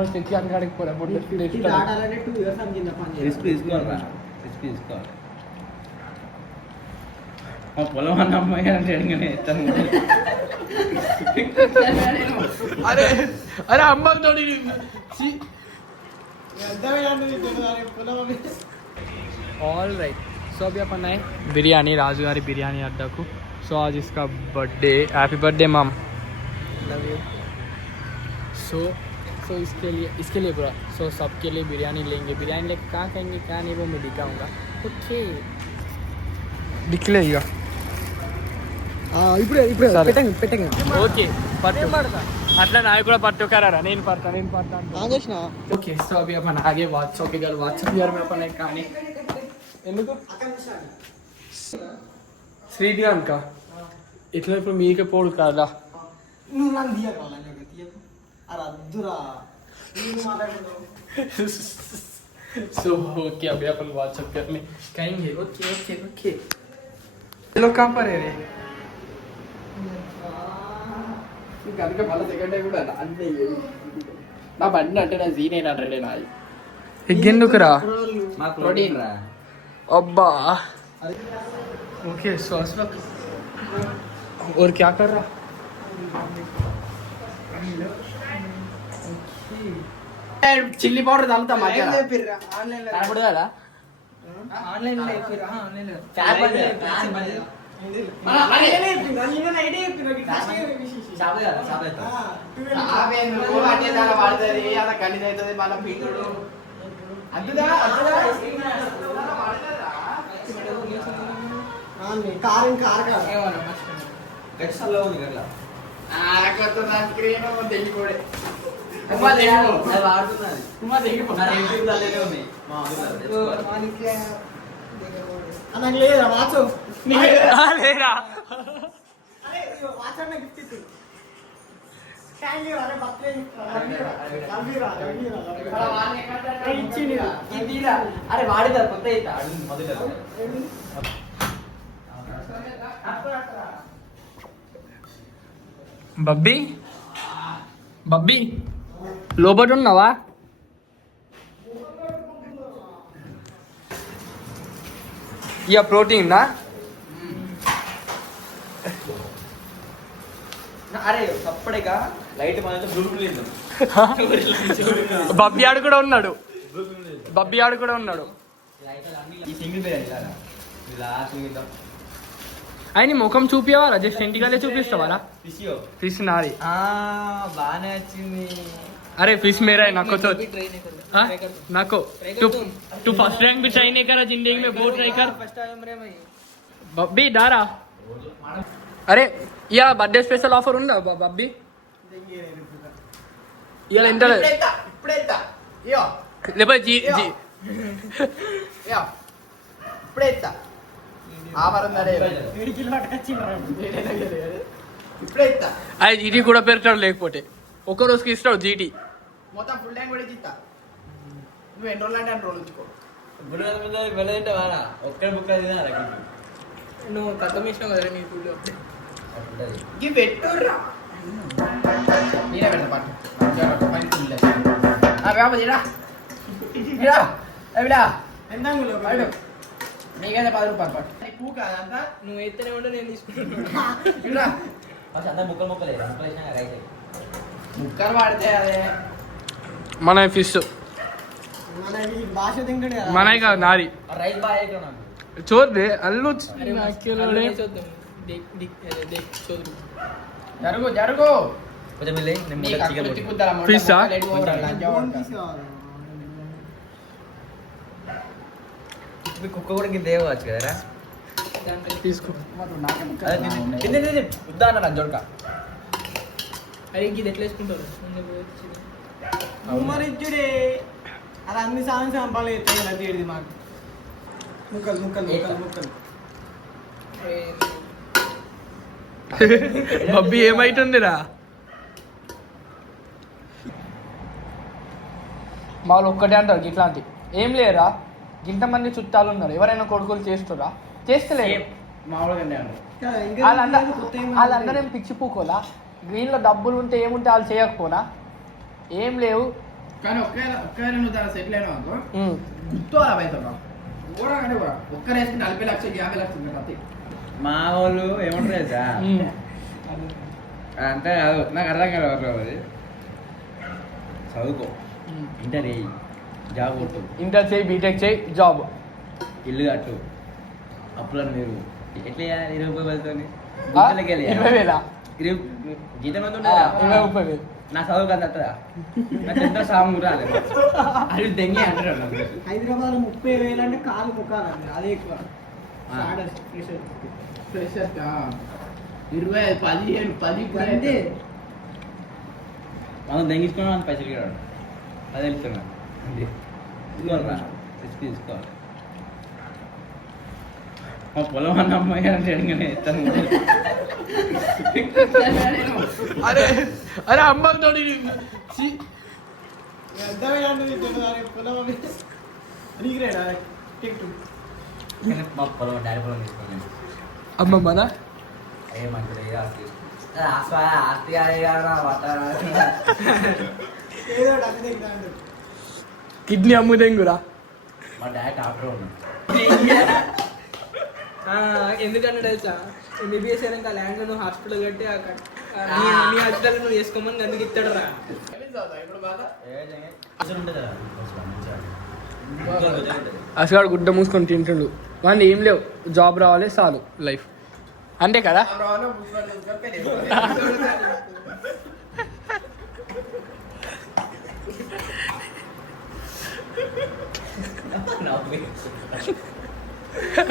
First ఎక్కి అక్కడికి పోరా పొలం అన్న అమ్మాయి అంటే అరే అరే అమ్మకి తోడి ऑल राइट सो अभी अपन आए बिरयानी राजूगारी बिरयानी अड्डा को सो आज इसका बर्थडे हैप्पी बर्थडे मम लव यू सो इसके लिए पूरा सो सबके लिए बिरयानी लेंगे बिरयानी लेके कहाँ खाएंगे क्या नहीं वो मैं दिखाऊंगा ओके दिखलेगा ఇప్పుడే పెట్టండి ఓకే అట్లా నాకు కూడా పట్టుకారా నేను పడతాను ఓకే సో అవి अपन आगे व्हाट्सएप के गल व्हाट्सएप यार में अपन कहानी ఎందుకు శ్రీధ్యాన్ కా ఇట్లా ఇప్పుడు మీకే పోడు కాదా నువ్వు నన్ను అరే అద్దురా सो ओके अभी अपन व्हाट्सएप करने कहेंगे ओके ओके ओके ये लोग कहाँ पर है रे కనుక మళ్ళీ సెకండ్ డే కూడా అంతే నా బండి అంటే నా జీనే అంటే నా ఎగ్గెందుకురా ప్రోటీన్ రా अब्बा ओके सो अस्वक और क्या कर रहा चिल्ली पाउडर डालता मजा ఆన్లైన్ లేదా వాచ్ లేరా వాచ్ అన్న గిఫ్ట్ ఇచ్చు అరే బర్త్డే అరే వాడిదా కొత్త మొదట బబ్బీ బబ్బీ లోపల ఉన్నావా ఇక ప్రోటీన్ నా అరే అప్పుడేగా లైట్ మన బ్లూ బబ్బీ ఆడు కూడా ఉన్నాడు బబ్బీ ఆడు కూడా ఉన్నాడు ఈ సింగిల్ బిర్యానీ లాస్ట్ మిగతా ఆయన ముఖం చూపించవాలా జస్ట్ ఇంటికలే చూపిస్తావాలా ఫిషియో ఫిష్ నాది బాగానే వచ్చింది अरे फिश मेरा है नाको तो हाँ नाको तू फर्स्ट रैंक भी ट्राई नहीं करा जिंदगी में बहुत ट्राई कर बब्बी डारा अरे या बर्थडे स्पेशल ऑफर ఉందా బబ్బీ ఇలా ఎంత ఇప్పుడేతా యో లేకపోతే జీ జీ యో ఇప్పుడేతా ఆఫర్ ఉందరే వీడికిలో పట్టుకొచ్చిండ్రా ఇప్పుడేతా అది జీటీ కూడా పెడతాడు లేకపోతే ఒక రోజుకి ఇస్తాడు జీటీ మొత్తం ఫుల్ ట్యాంక్ కూడా ఇస్తా నువ్వు ఎన్ని రోజులు అంటే అన్ని రోజులు ఉంచుకో వెళ్ళదంటే వాడా ఒక్కడ బుక్ అది నువ్వు కథం ఇష్టం కదా నీ ఫుడ్ ఇవి పెట్టుర్రా నేనే పెడతా పాటు పని ఫుల్ ఎంతంగులో నీకైతే 10 రూపాయలు పాటు పూ కాదంతా నువ్వు ఎత్తనే ఉంటే నేను తీసుకుంటున్నా అందరు ముక్కలు వేసినా రైట్ ముక్కలు వాడితే అదే మన ఫిష్ మనది భాష తింటాడు కదా మనది కాదు నాది రైస్ బాగా అయితే నాకు చూడదే అల్లు జరుగు జరుగు కొంచెం వెళ్ళి చికెన్ ఫిషా కుక్క కూడా కింద తేవచ్చు కదరా తీసుకో ఉద్దా అన్న నాకు జోడక అరే ఇది ఎట్లా వేసుకుంటారు ఉమ్మరిచ్చుడే అలా అన్ని సాంగ్స్ సంపాలి తీయడిది మాకు ముక్కలు ముక్కలు ముక్కలు ముక్కలు బబ్బీ ఏమైతుందిరా వాళ్ళు ఒక్కటే అంటారు ఇట్లాంటి ఏం లేరా ఇంతమంది చుట్టాలు ఉన్నారు ఎవరైనా కొడుకులు చేస్తురా చేస్తలేరు వాళ్ళందరూ ఏం పిచ్చి పూకోలా వీళ్ళ డబ్బులు ఉంటే ఏముంటే వాళ్ళు చేయకపోనా ఏం లేవు కానీ ఒక్కసారి నువ్వు దాని సెటిల్ అయినావు అనుకో గుర్తోరా పైసలు కూడా కానీ కూడా ఒక్కరు వేసుకుని 40 లక్షలు 50 లక్షలు అంతే. మా వాళ్ళు ఏమంటారు తెలుసా? అంటే కాదు నాకు అర్థం కాదు ఎవరు అది. చదువుకో, ఇంటర్ చేయి, జాబ్ కొట్టు, ఇంటర్ చేయి, బీటెక్ చేయి, జాబ్, ఇల్లు కట్టు, అప్పులను మీరు ఎట్లా చేయాలి? 20 రూపాయలతో 20,000 జీతం ఎంత ఉండదా? 20-30,000 నా చదువు కదా అత్తదా? నాకు ఎంత సాము రాలేదు అది దెంగి అంటారు నాకు. హైదరాబాద్ 30,000 అంటే కాలు ముఖాలండి, అదే ఎక్కువ. ఫ్రెషర్ 20 15 10 అంతే. మనం దెంగించుకున్నాం అని పైసలు రాడు, అది వెళ్తున్నాం అంతే. తీసుకోవాలరా, తీసుకోవాలి. మా పొలం అన్న అమ్మాయి అంటే ఇస్తాను. అరే అరే అమ్మకి తోడి మా పొలం డాడీ పొలం తీసుకున్నాను. అమ్మమ్మనా అయ్యే మంచిది ఆస్తి కిడ్నీ అమ్ముదెంగురా. మా డాడీ డాక్టర్ ఉన్నాడు. ఎందుకంటే తెలుసా, ఎంబీబీఎస్ అయినాక ల్యాండ్ నువ్వు హాస్పిటల్ కట్టి నీ హాస్పిటల్ నువ్వు చేసుకోమని అందుకు ఇస్తాడు రా. అసలు గుడ్డ మూసుకొని తింటుండు. వాడిని ఏం లేవు, జాబ్ రావాలి చాలు లైఫ్, అంతే కదా.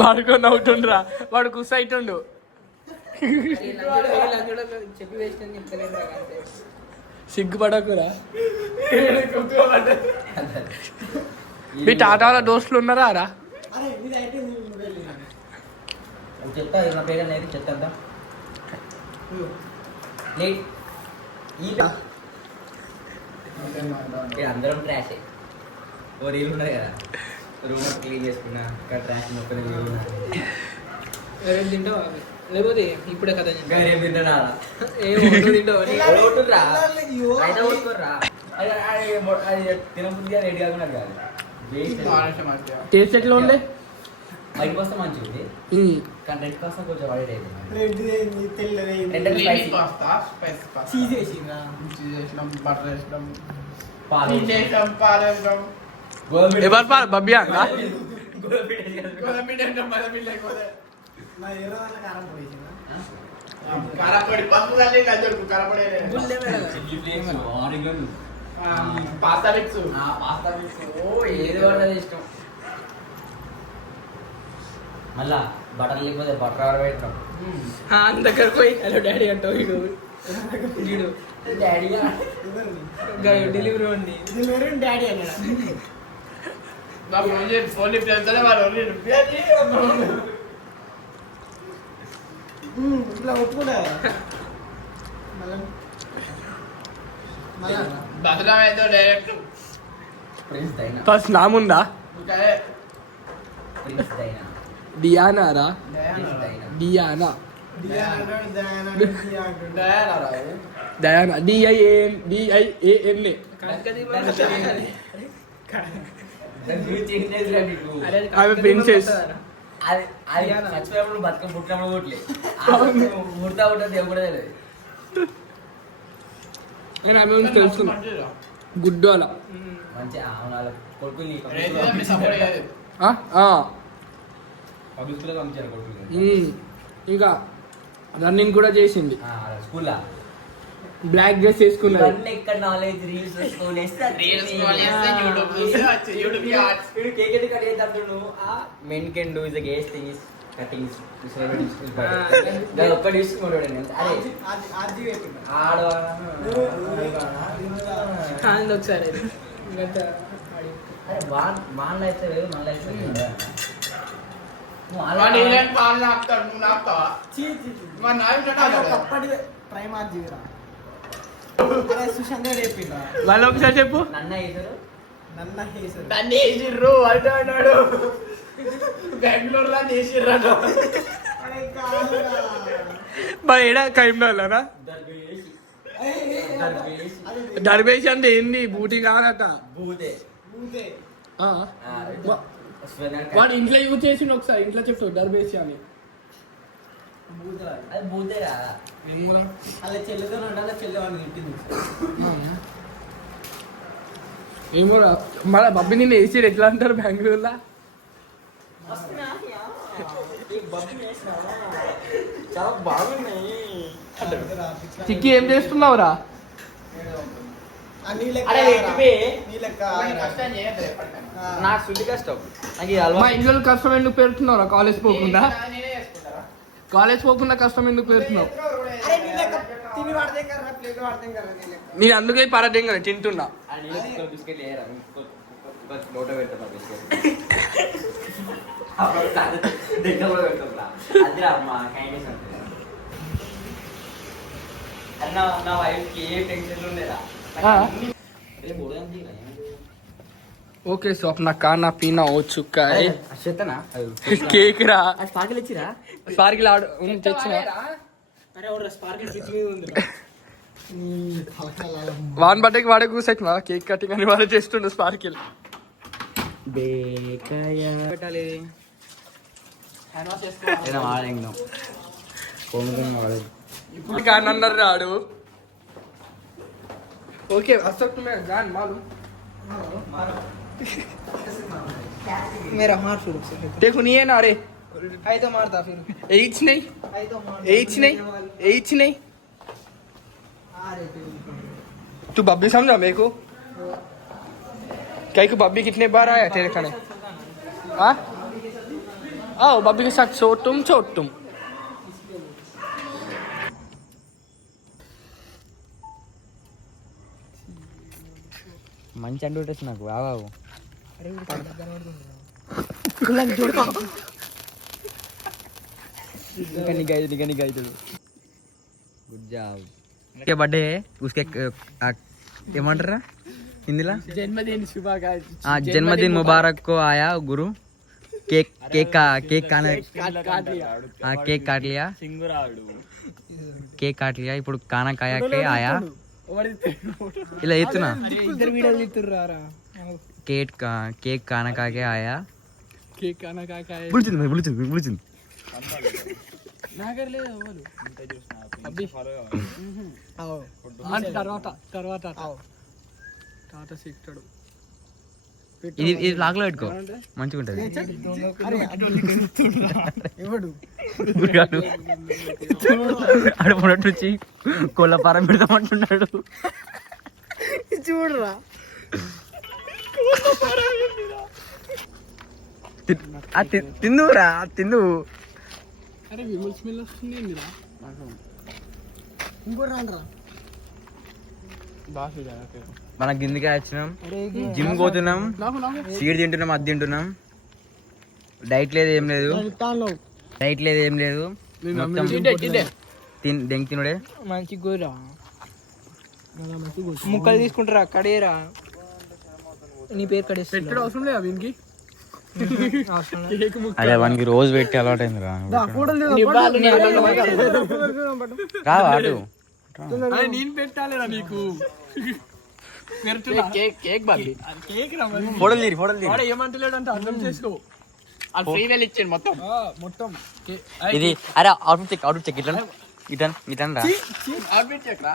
వాడుకో నవ్వుతుండ్రా, వాడు కుస్ అవుతుండు. చెప్పి వేస్ట్ అని చెప్తలేదు. సిగ్గుపడకురా. మీ టాటాల దోస్తులు ఉన్నారా రా? చెప్తా నా పేరు అనేది చెప్తా. అందరం ట్రాష్ ఓ రీల్ ఉన్నాయి కదా, రూమ్ క్లీన్ చేసుకున్నా ఇక్కడ ట్రాష్ మొత్తం రేపు తింటావా? లేకపోతే ఇప్పుడే కదా రేపు తింటారా? తింటావా? అయినా కొట్టుకోర్రా, అది తినబుద్ధిగా రెడీ కాకుండా కాదు. టేస్ట్ ఎట్లా ఉండే? బయటకు వస్తే మంచిది, కానీ రెడ్ కోసం కొంచెం వైట్ అయింది. ఎవరు బబ్బియా అన్న? ఏది పడ్డది ఇష్టం. మళ్ళా బటర్ లేకపోతే బటర్ ఆర్డర్ పెట్టడం. దగ్గరకు పోయి హలో డాడీ అంటావు. వీడు డాడీ డెలివరీ అండి, డాడీ అన్నాడు. ఇట్లా ఒప్పుకున్నా ప్రిన్స్ డైనా, ఫస్ట్ నాముందా? ప్రిన్స్ డైనా, డియానా రా, prince Diana. Diana, Diana, DIANA. ఆమె ప్రిన్సెస్. అది అది చచ్చిపోయినప్పుడు బతుక పుట్టినప్పుడు కొట్లే ముడతా ఉంటుంది ఎవరు కూడా తెలియదు. నేను ఆమె గురించి తెలుసుకున్నా, గుడ్డు అలా. మంచిగా వాళ్ళ కొడుకుని పబ్లిక్ స్కూల్లో పంపించారు కొడుకుని. ఇంకా రన్నింగ్ కూడా చేసింది, స్కూల్లో బ్లాక్ డ్రెస్ వేసుకున్నది. ఎక్కడ knowledge reels men can do ఇస్ గేస్ థింగ్స్ కటింగ్స్ ఒక్కటి తీసుకున్నాడు. ఒకసారి మన లైఫ్ లేదు, మన లైఫ్ వాళ్ళు ఒకసారి చెప్పు. నన్న వేసారు, నన్ను వేసిర్రు అంటే అన్నాడు. బెంగళూరులో వేసిర్రు మరి ఏడా కరీంనగర్లోనా? దర్బేష్ అంటే ఏంది బూటీ కాదట భూతే ఆ. వాడు ఇంట్లో యూజ్ చేసిండు ఒకసారి ఇంట్లో చెప్తావు దర్బేష్ అని అది భూతేరా అలా చెల్లితో ఉండాలి చెల్లి వాడిని తిట్టింది ఏమో మన బబ్బి నిన్ను వేసి ఎట్లా అంటారు బెంగళూరులో చాలా బాగున్నాయి చిక్కి ఏం చేస్తున్నావురా నాకు శుద్ధి కష్టం నాకు ఈ మా అలవా ఇంట్లో కష్టం ఎందుకు పెడుతున్నావురా కాలేజ్ పోకుండా కాలేజ్ పోకుండా కష్టం ఎందుకు పెడుతున్నావు నేను అందుకే పరదేం కదా తింటున్నా బిస్కెట్ వేయరా లోటో పెడతా బిస్కెట్ దగ్గర కూడా పెడతా అదిరా అమ్మా కైండ్నెస్ అంటే అన్న నా వైఫ్కి ఏ టెన్షన్ ఉండేదా రేపు ఉదయం తీరా ఓకే సో अपना खाना पीना हो चुका है చేతనా కేక్ రా అది స్పార్కిల్ ఇచ్చిరా స్పార్కిల్ ఆడు తెచ్చిన అరే ఒక స్పార్కిల్ ఫ్రిడ్జ్ మీద ఉంది వాన్ బర్త్డేకి వాడే కూర్చొచ్చిన కేక్ కటింగ్ అని వాడే చేస్తుండే స్పార్కిల్ బేకాయ పెట్టాలి హ్యాండ్ వాష్ చేసుకోవాలి ఏదో వాడేంగం పొంగుతున్నా వాడేది ఇప్పుడు గాన్ అన్నారు రాడు ఓకే అసలు మే గాన్ మాలు मेरा मार शुरू से देखो नहीं है ना अरे आई तो मारता फिर एच नहीं आई तो मार एच नहीं तू बब्बी समझा मेरे को कहीं को बब्बी कितने बार आया तेरे खाने हाँ आओ बब्बी के साथ छोट तुम మంచి అండి వచ్చి నాకు బాబాబు గుడ్ జాబ్ के बर्थडे है उसके ఏమంటారా హిందీలో जन्मदिन शुभाकांक्षी हाँ जन्मदिन मुबारक को आया गुरु केक केक खाने हाँ केक काट लिया केक काट लिया ఇప్పుడు खाना खाया के आया ఇలా ఎత్తునా इधर वीडियो लिखुरारा केक खाना खा के आया केक खाना का है बुलुचुंది నాగర్ లేదు ఎవరు అబ్బి आओ అంటే తర్వాత తాత సిక్తాడు ఇది లాగ్లో పెట్టుకో మంచిగా ఉంటుంది अरे ఎవడు అడు మొదటి నుంచి కోళ్ళపారం పెడతామంటున్నాడు చూడరా తిందురా తిందు అరే విమల్ స్మెల్ వస్తుంది ఏందిరా ఇంకో రాండ్రా బాగా మన కిందికి వచ్చినాం జిమ్ పోతున్నాం సీడ్ తింటున్నాం అది తింటున్నాం డైట్ లేదు ఏం లేదు మొత్తం దెంకి తినుడే మంచి గోరా ముక్కలు తీసుకుంటారా కడేరా నీ పేరు కడేస్తా పెట్టడం అవసరం లేదా వీనికి కేక్ ముక్క అదే వానికి రోజు పెట్టి అలవాటు అయిందిరా రావా అటు అరే నేను పెట్టాలిరా నీకు కేక్ కేక్ బాబీ కేక్ రా మరి ఫోటోలు తీరి వాడు ఏమంటలేడు అంటే అర్థం చేసుకో అది ఫ్రీ వేలు ఇచ్చాను మొత్తం మొత్తం ఇది అరే అవుట్ఫిట్ చెక్ ఇట్లా రా అవుట్ఫిట్ చెక్ రా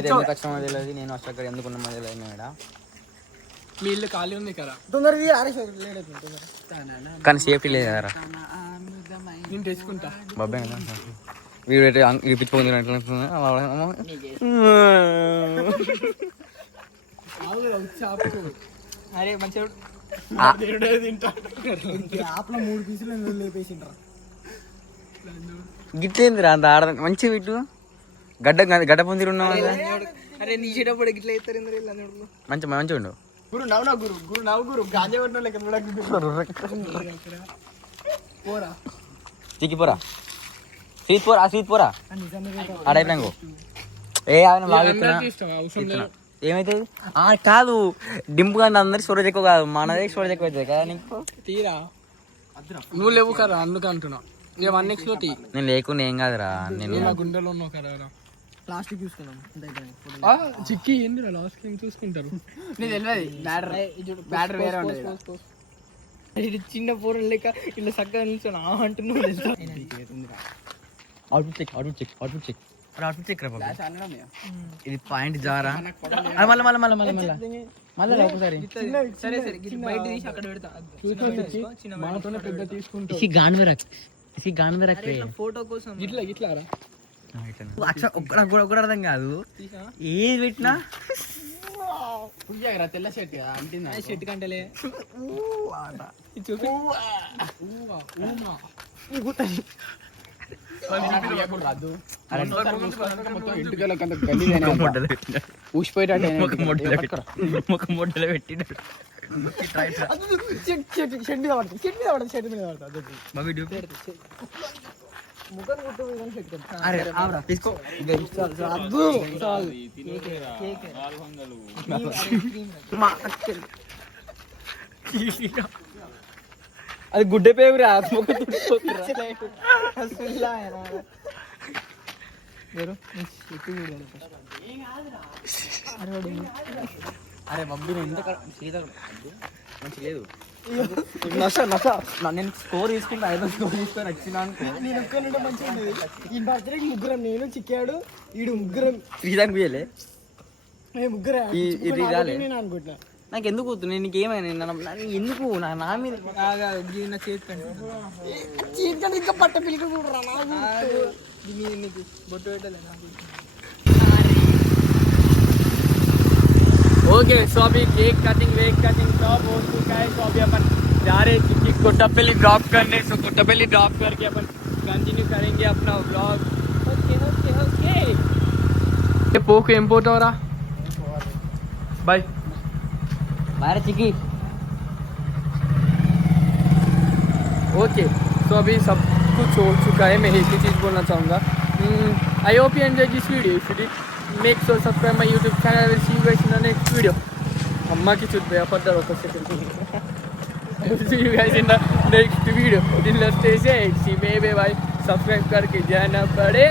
ఎందుకు కష్టమో తెలియదు నేను అక్కడ ఎందుకున్నా తెలియదు ఇక్కడ మీ ఇల్లు ఖాళీ ఉంది కదా తొందరగా అరే లేట్ అవుతుంది కానీ సేఫ్టీ లేదు కదరా నేను తెచ్చుకుంటా బాబాయ్ వీడు ఇప్పించుకుంది అరే మంచిగా తింటా ఆప్లో 3 పీసులు లేపేసిండ్రా గిట్లేందిరా అంత ఆడ మంచిగా పెట్టు గడ్డ పొందిరు ఉన్నావు అరే నీచేటప్పుడు గిట్లా ఎత్తారు మంచిగా ఉండు గురు నవ్వు గాంజా పట్టిన లెక్క పోరా చిక్కిపోరా స్వీట్ పోరా ఆడైపోయాను ఏ ఆయన బాగా ఇష్టం అవసరం లేదు ఏమైతుంది కాదు డింపు కానీ అందరికి స్టోరేజ్ ఎక్కువ కాదు మనదే స్టోరేజ్ ఎక్కువ అవుతుంది కదా నీకు తీరా నువ్వు లేవు కదా అందుకు అంటున్నా ఇక 1x లో తీ నేను లేకుండా ఏం కాదురా నేను నా గుండెలో ఉన్నావు కదా లాస్ట్ చూసుకున్నాం చిక్కి ఏందిరా లాస్ట్ ఏం చూసుకుంటారు నీకు తెలియదు బ్యాటర్ వేరే ఉండదు ఇది చిన్న పూరం లేక ఇలా చక్కగా నిల్చొని అంటున్నావు తెలుసా అవుట్పుట్ చెక్ రా బాబు. ఇది పాయింట్ జారా మళ్ళీ ఒకసారి సరే సరే ఇది బయట తీసి అక్కడ పెడతా మనతోనే పెద్ద తీసుకుంటావు ఫోటో కోసం ఇట్లా రా ఒకటి అర్థం కాదు ఏది పెట్టినా తెల్ల షర్ట్ అంటిందా షర్ట్ కంటలే ఒక మొట్టలో పెట్టినాడు అరే ఆవురా తీసుకో అది గుడ్డే పేరురా అరే మబ్బి ఎంత మంచి లేదు నేను స్కోర్ తీసుకుంటే 5 స్కోర్ తీసుకొని వచ్చినా నేను ఒక్కనుంటే మంచిగా ఉండేది ఈ బర్త్డేకి ముగ్గురం నేను చిక్కాడు ఈడు ముగ్గురం శ్రీదానికి పోయలే ముగ్గురే ఇది రాలే నేను అనుకుంటున్నా నాకు ఎందుకు నేను నీకేమైనా ఎందుకు నా మీద నా చేతి ఇంకా పట్ట పిలిక కూడా నీకు బొట్టు పెట్టలే ओके सो अभी केक कटिंग सब हो चुका है तो अभी अपन जा रहे हैं चिक्की कोट्टापल्ली ड्रॉप करने सो कोट्टापल्ली ड्रॉप करके अपन कंटिन्यू करेंगे अपना व्लॉग ओके ये पोक इंपोर्ट हो रहा बाय बाहर चिकी ओके तो अभी सब कुछ हो चुका है मैं एक ही चीज़ बोलना चाहूँगा I hope you enjoy this video if you make sure subscribe my YouTube channel. I will see you guys in the next video. Amma ki chut gaya further over second. I will see you guys in the next video. Till stay safe. See me bye. Subscribe करके जाना पड़े.